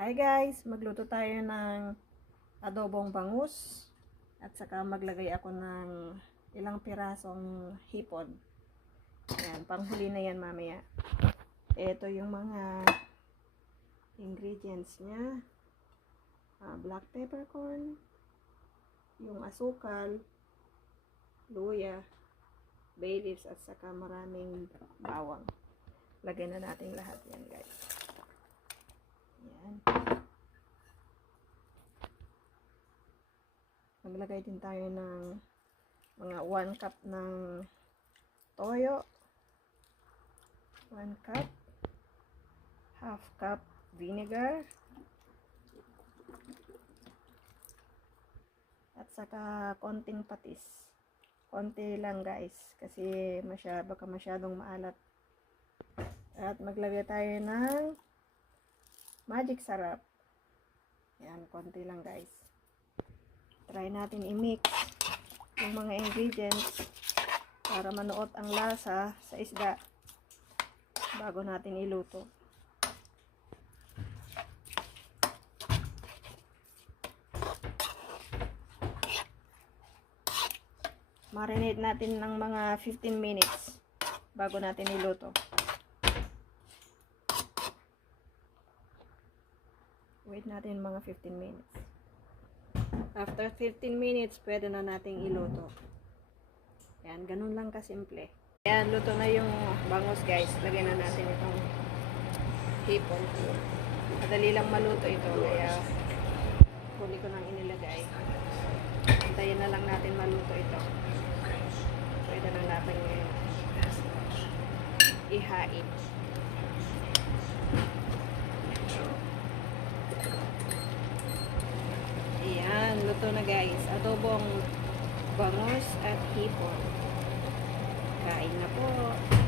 Hi guys, magluto tayo ng adobong bangus at saka maglagay ako ng ilang pirasong hipon. Ayan, panghuli na yan mamaya. Ito yung mga ingredients niya. Black peppercorn, yung asukal, luya, bay leaves at saka maraming bawang. Lagyan na natin lahat yan guys. Ayan. Maglagay din tayo ng mga 1 cup ng toyo, 1 cup, half cup vinegar, at saka konting patis. Konti lang guys, kasi baka masyadong maalat. At maglagay tayo ng magic sarap. Yan, konti lang guys. Try natin i-mix yung mga ingredients para manuot ang lasa sa isda bago natin iluto. Marinate natin ng mga 15 minutes bago natin iluto. Wait natin mga 15 minutes. After 15 minutes, pwede na nating iluto. Yan, ganun lang kasimple. Yan, luto na yung bangus guys. Lagyan na natin itong hipon. Madali lang maluto ito, kaya huli ko nang inilagay. Hintayin na lang natin maluto ito. Pwede na natin ihain. Ayan, luto na guys. Adobong bangus at hipon. Kain na po.